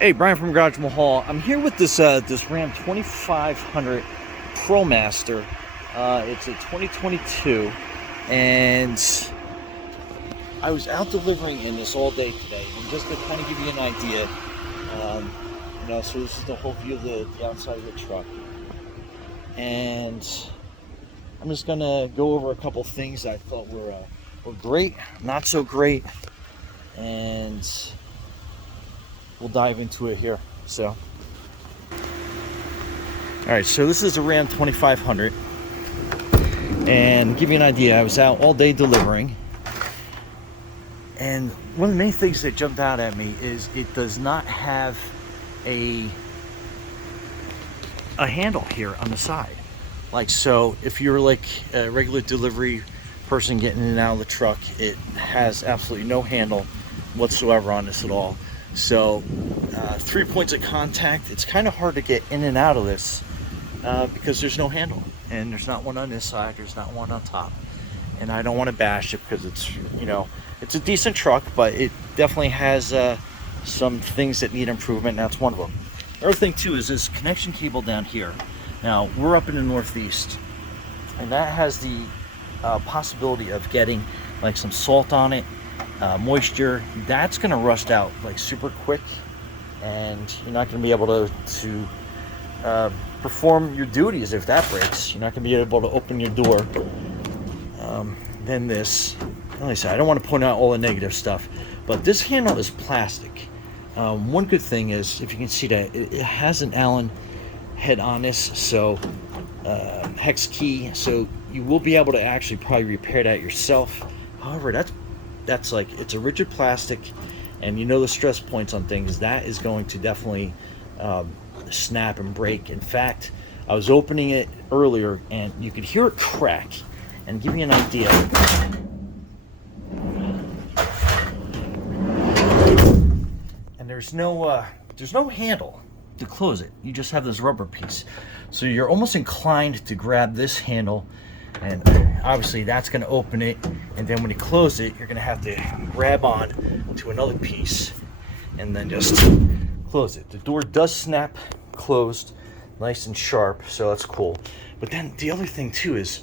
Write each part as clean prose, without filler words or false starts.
Hey, Brian from Garage Mahal. I'm here with this Ram 2500 ProMaster. It's a 2022, and I was out delivering in this all day today. And just to kind of give you an idea, um, so this is the whole view of the outside of the truck, and I'm just gonna go over a couple things I thought were great, not so great, and we'll dive into it here. So, all right, so this is a Ram 2500, and to give you an idea, I was out all day delivering, and one of the main things that jumped out at me is it does not have a handle here on the side. Like, so if you're like a regular delivery person getting in and out of the truck, it has absolutely no handle whatsoever on this at all. So 3 points of contact, it's kind of hard to get in and out of this because there's no handle, and there's not one on this side, there's not one on top. And I don't want to bash it because it's, it's a decent truck, but it definitely has some things that need improvement, and that's one of them. The other thing too is this connection cable down here. Now, we're up in the Northeast, and that has the possibility of getting like some salt on it, moisture. That's going to rust out like super quick, and you're not going to be able to perform your duties if that breaks. You're not going to be able to open your door. Then this, like I said, I don't want to point out all the negative stuff, but this handle is plastic. One good thing is, if you can see that, it has an Allen head on this, so hex key, so you will be able to actually probably repair that yourself. However, that's like, it's a rigid plastic, and the stress points on things, that is going to definitely snap and break. In fact, I was opening it earlier and you could hear it crack. And give you an idea, and there's no handle to close it. You just have this rubber piece, so you're almost inclined to grab this handle, and obviously that's going to open it. And then when you close it, you're going to have to grab on to another piece and then just close it. The door does snap closed, nice and sharp, so that's cool. But then the other thing too is,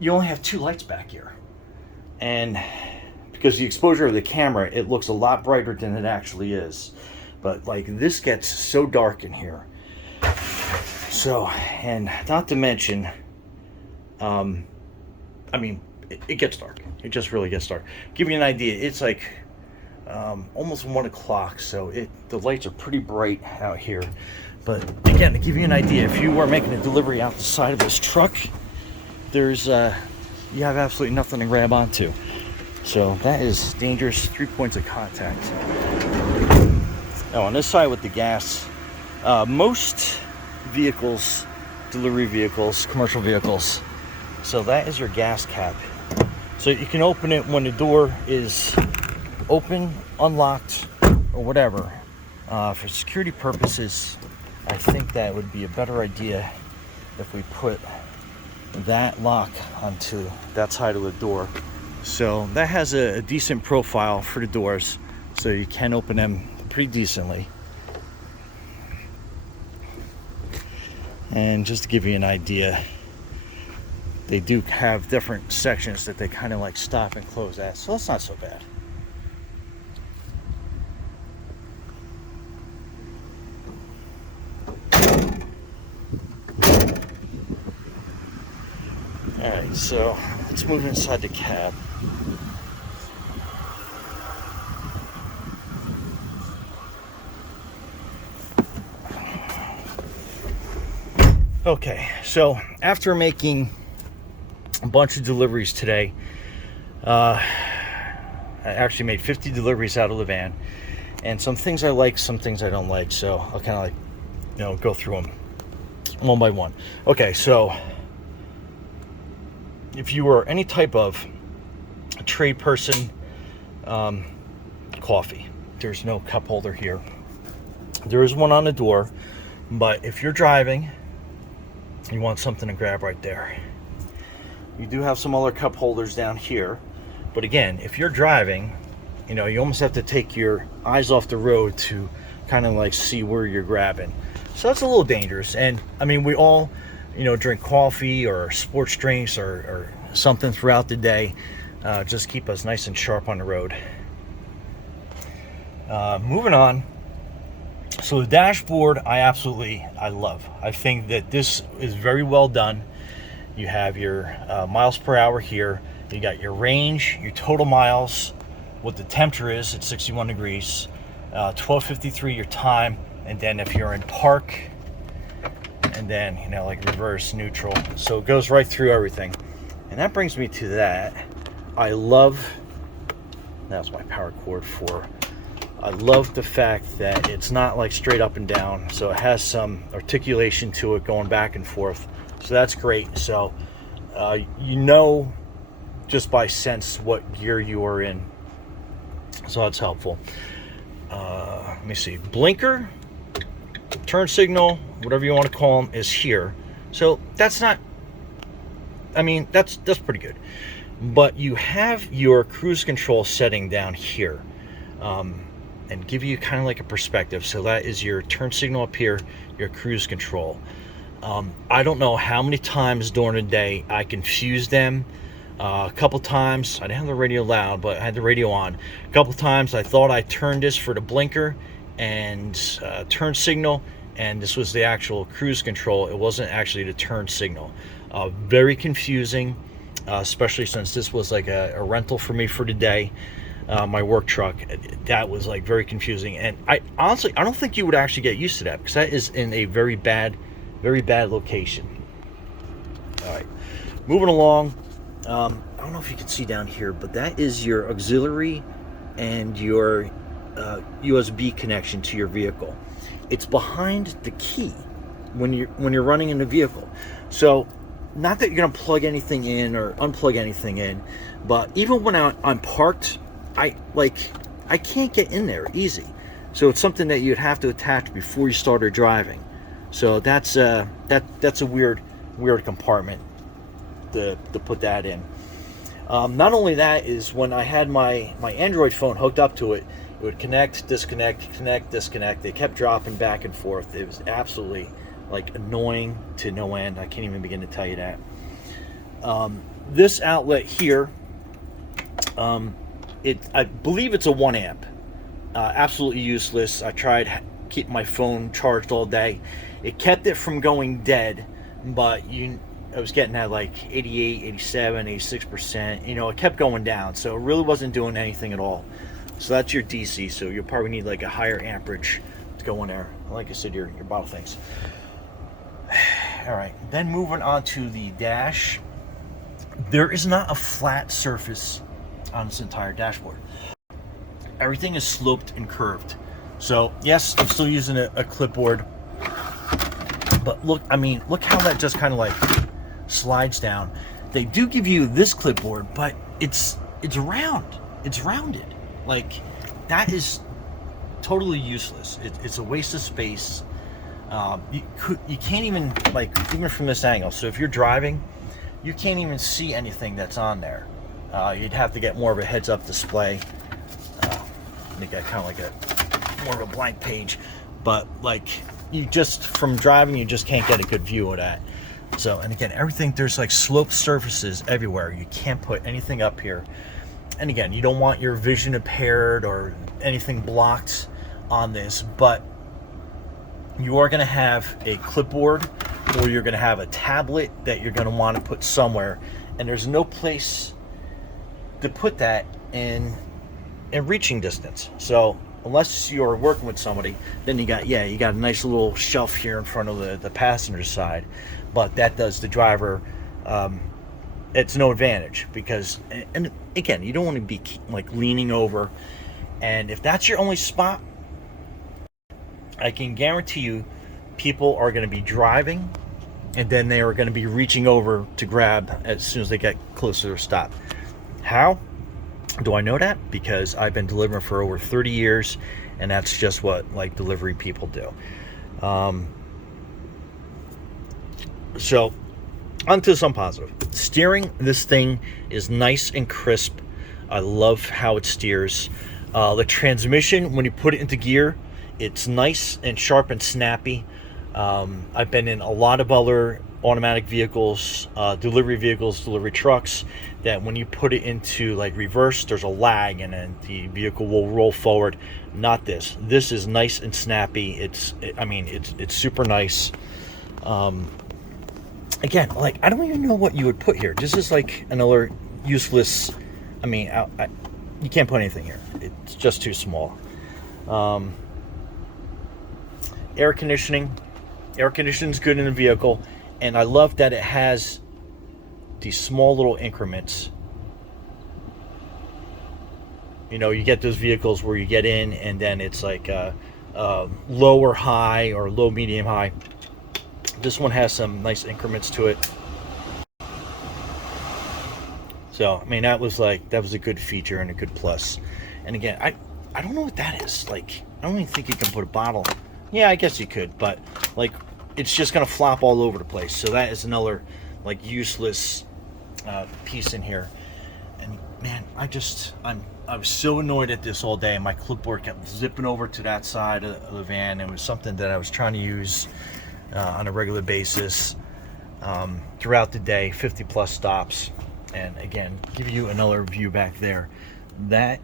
you only have two lights back here, and because the exposure of the camera, it looks a lot brighter than it actually is. But like, this gets so dark in here. So, and not to mention, it gets dark. It just really gets dark. Give you an idea, it's like almost 1 o'clock, so the lights are pretty bright out here. But again, to give you an idea, if you were making a delivery out the side of this truck, there's you have absolutely nothing to grab onto. So that is dangerous. 3 points of contact. Now on this side with the gas, most vehicles, delivery vehicles, commercial vehicles, so that is your gas cap. So you can open it when the door is open, unlocked, or whatever. For security purposes, I think that would be a better idea if we put that lock onto that side of the door. So that has a decent profile for the doors, so you can open them pretty decently. And just to give you an idea, they do have different sections that they kind of like stop and close at, so that's not so bad. Alright, so let's move inside the cab. Okay, so after making a bunch of deliveries today, I actually made 50 deliveries out of the van, and some things I like, some things I don't like, so I'll kind of go through them one by one. Okay, so if you were any type of trade person, coffee, there's no cup holder here. There is one on the door, but if you're driving, you want something to grab right there. You do have some other cup holders down here, but again, if you're driving, You know, you almost have to take your eyes off the road to kind of like see where you're grabbing. So that's a little dangerous. And I mean, we all, you know, drink coffee or sports drinks or something throughout the day. Just keep us nice and sharp on the road. Moving on. So the dashboard, I love. I think that this is very well done. You have your miles per hour here. You got your range, your total miles, what the temperature is at 61 degrees, 12:53 your time, and then if you're in park, and then, you know, like reverse, neutral. So it goes right through everything. And that brings me to that. That's my power cord for. I love the fact that it's not like straight up and down, so it has some articulation to it going back and forth. So that's great. So you know just by sense what gear you are in. So that's helpful. Let me see. Blinker, turn signal, whatever you want to call them, is here. So that's not, I mean, that's pretty good. But you have your cruise control setting down here. And give you kind of like a perspective. So that is your turn signal up here, your cruise control. I don't know how many times during the day I confused them. A couple times, I didn't have the radio loud, but I had the radio on. A couple times I thought I turned this for the blinker and turn signal, and this was the actual cruise control. It wasn't actually the turn signal. Very confusing, especially since this was like a rental for me for the day. My work truck, that was like very confusing, and I honestly don't think you would actually get used to that, because that is in a very bad location. All right, moving along. I don't know if you can see down here, but that is your auxiliary and your USB connection to your vehicle. It's behind the key when you're running in the vehicle. So not that you're gonna plug anything in or unplug anything in, but even when I'm parked, I can't get in there easy. So it's something that you'd have to attach before you started driving. So that's a weird compartment to put that in. Not only that, is when I had my Android phone hooked up to it, it would connect, disconnect, connect, disconnect. They kept dropping back and forth. It was absolutely like annoying to no end. I can't even begin to tell you that. This outlet here, I believe it's a 1 amp. Absolutely useless. I tried keeping my phone charged all day. It kept it from going dead, but I was getting at like 88, 87, 86%. You know, it kept going down, so it really wasn't doing anything at all. So that's your DC. So you'll probably need like a higher amperage to go in there. Like I said, your bottle things. All right, then moving on to the dash. There is not a flat surface on this entire dashboard. Everything is sloped and curved. So yes, I'm still using a clipboard, but look how that just kind of like slides down. They do give you this clipboard, but it's round. It's rounded. Like, that is totally useless. It's a waste of space. You can't even, like, even from this angle. So if you're driving, you can't even see anything that's on there. You'd have to get more of a heads-up display. Make that kind of like more of a blank page. But like, you just, from driving, you just can't get a good view of that. So, and again, everything, there's like sloped surfaces everywhere. You can't put anything up here. And again, you don't want your vision impaired or anything blocked on this, but you are going to have a clipboard, or you're going to have a tablet that you're going to want to put somewhere, and there's no place to put that in reaching distance. So unless you're working with somebody, then you got a nice little shelf here in front of the passenger side, but that does the driver it's no advantage, because, and again, you don't want to be like leaning over, and if that's your only spot, I can guarantee you people are going to be driving, and then they are going to be reaching over to grab as soon as they get close to their stop. How do I know that? Because I've been delivering for over 30 years, and that's just what like delivery people do. So onto some positive. Steering, this thing is nice and crisp. I love how it steers. The transmission, when you put it into gear, it's nice and sharp and snappy. I've been in a lot of other automatic vehicles, delivery trucks, that when you put it into like reverse, there's a lag and then the vehicle will roll forward. Not this. This is nice and snappy. It's super nice. Again, like, I don't even know what you would put here. This is like another useless. You can't put anything here. It's just too small. Air conditioning. Air conditioning's good in the vehicle, and I love that it has these small little increments. You know, you get those vehicles where you get in and then it's like low or high or low, medium, high. This one has some nice increments to it. So, I mean, that was a good feature and a good plus. And again, I don't know what that is. Like, I don't even think you can put a bottle. Yeah, I guess you could, but like, it's just gonna flop all over the place. So that is another like useless piece in here. And man, I was so annoyed at this all day. My clipboard kept zipping over to that side of the van. It was something that I was trying to use on a regular basis throughout the day, 50 plus stops. And again, give you another view back there. That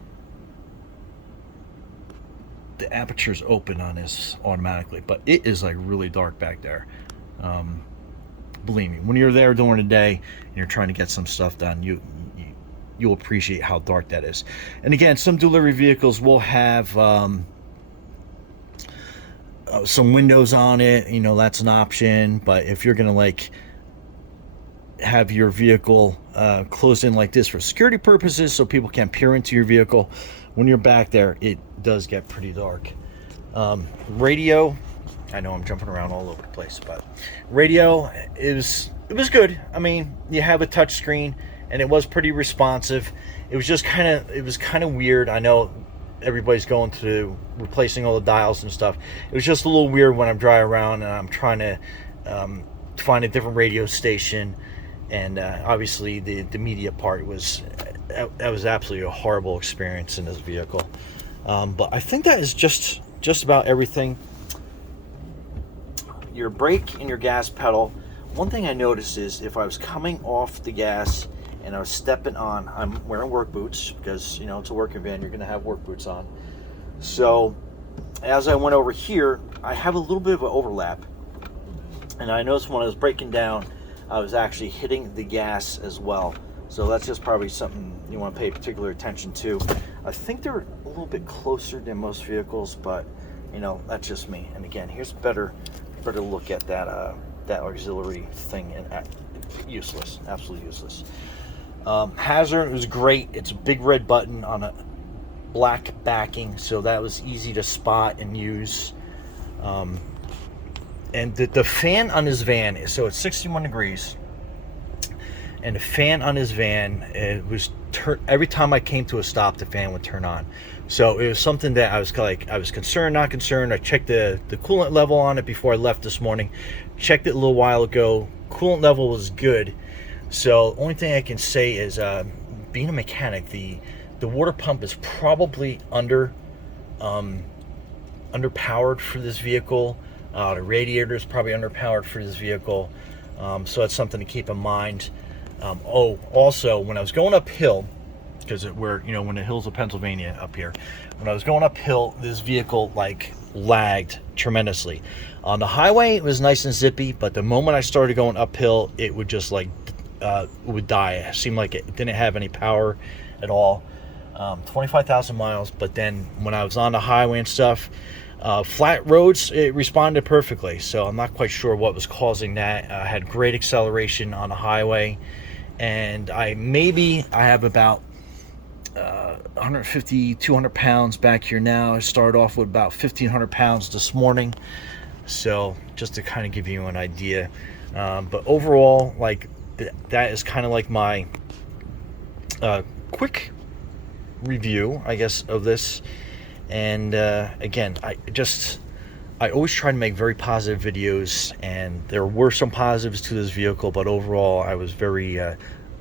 the aperture's open on this automatically, but it is like really dark back there. Believe me, when you're there during the day and you're trying to get some stuff done, you'll appreciate how dark that is. And again, some delivery vehicles will have some windows on it. You know, that's an option. But if you're gonna like have your vehicle closed in like this for security purposes, so people can't peer into your vehicle, when you're back there, it does get pretty dark. Radio, I know I'm jumping around all over the place, but radio it was good. I mean, you have a touch screen and it was pretty responsive. It was just kind of weird. I know everybody's going to replacing all the dials and stuff. It was just a little weird when I'm driving around and I'm trying to find a different radio station. And obviously the media part was absolutely a horrible experience in this vehicle. But I think that is just about everything. Your brake and your gas pedal. One thing I noticed is if I was coming off the gas and I was stepping on, I'm wearing work boots because, you know, it's a working van, you're going to have work boots on. So as I went over here, I have a little bit of an overlap. And I noticed when I was braking down, I was actually hitting the gas as well. So that's just probably something you want to pay particular attention to. I think they're a little bit closer than most vehicles, but you know, that's just me. And again, here's better look at that auxiliary thing, and useless, absolutely useless. Hazard was great. It's a big red button on a black backing, so that was easy to spot and use. And the fan on his van, so it's 61 degrees, and the fan on his van, it was every time I came to a stop, the fan would turn on. So it was something that I was concerned, not concerned. I checked the coolant level on it before I left this morning. Checked it a little while ago. Coolant level was good. So the only thing I can say is, being a mechanic, the water pump is probably underpowered for this vehicle. The radiator is probably underpowered for this vehicle. So that's something to keep in mind. Also, when I was going uphill, because we're, you know, when the hills of Pennsylvania up here, when I was going uphill, this vehicle like lagged tremendously. On the highway, it was nice and zippy, but the moment I started going uphill, it would just like would die. It seemed like it didn't have any power at all. 25,000 miles, but then when I was on the highway and stuff, flat roads, it responded perfectly. So I'm not quite sure what was causing that. I had great acceleration on the highway, and I have about 150, 200 pounds back here now. I started off with about 1,500 pounds this morning. So just to kind of give you an idea. But overall, like that is kind of like my quick review, I guess, of this. And again, I always try to make very positive videos, and there were some positives to this vehicle, but overall I was very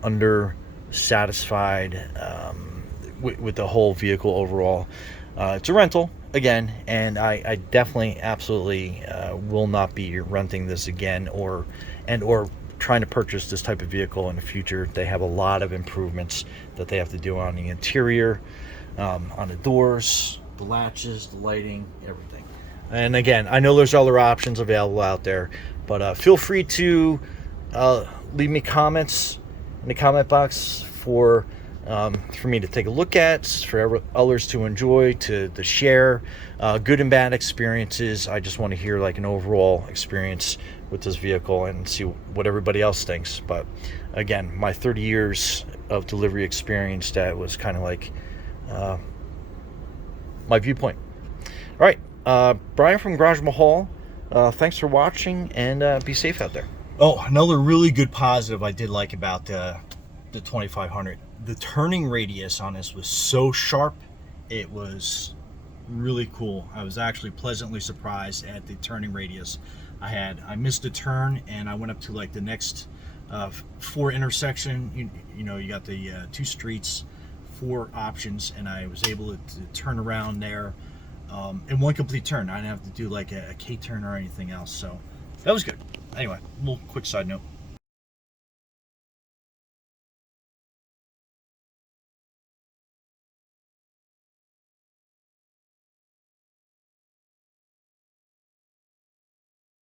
under satisfied. with the whole vehicle overall. It's a rental again, and I definitely absolutely will not be renting this again, or trying to purchase this type of vehicle in the future. They have a lot of improvements that they have to do on the interior, on the doors, the latches, the lighting, everything. And again, I know there's other options available out there, but feel free to leave me comments in the comment box for me to take a look at, for others to enjoy, to share good and bad experiences. I just want to hear like an overall experience with this vehicle and see what everybody else thinks. But again, my 30 years of delivery experience, that was kind of like my viewpoint. All right, Brian from Garage Mahal, thanks for watching, and be safe out there. Oh, another really good positive I did like about the 2500. The turning radius on this was so sharp. It was really cool. I was actually pleasantly surprised at the turning radius. I missed a turn, and I went up to like the next 4 intersection. You know, you got the 2 streets, 4 options, and I was able to turn around there in one complete turn. I didn't have to do like a K-turn or anything else, so that was good. Anyway, a little quick side note.